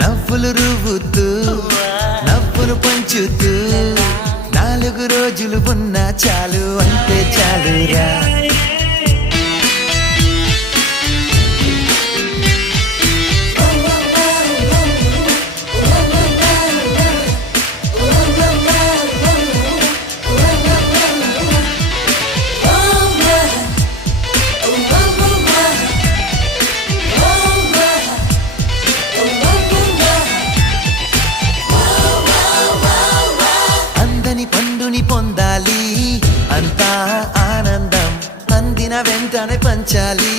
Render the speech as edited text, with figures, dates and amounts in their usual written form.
నవ్వులు రువ్వుతూ నవ్వును పంచుతూ 4 రోజులు ఉన్నా చాలు అంటే చాలురా. పండుని పొందాలి అంతా ఆనందం అందిన వెంటనే పంచాలి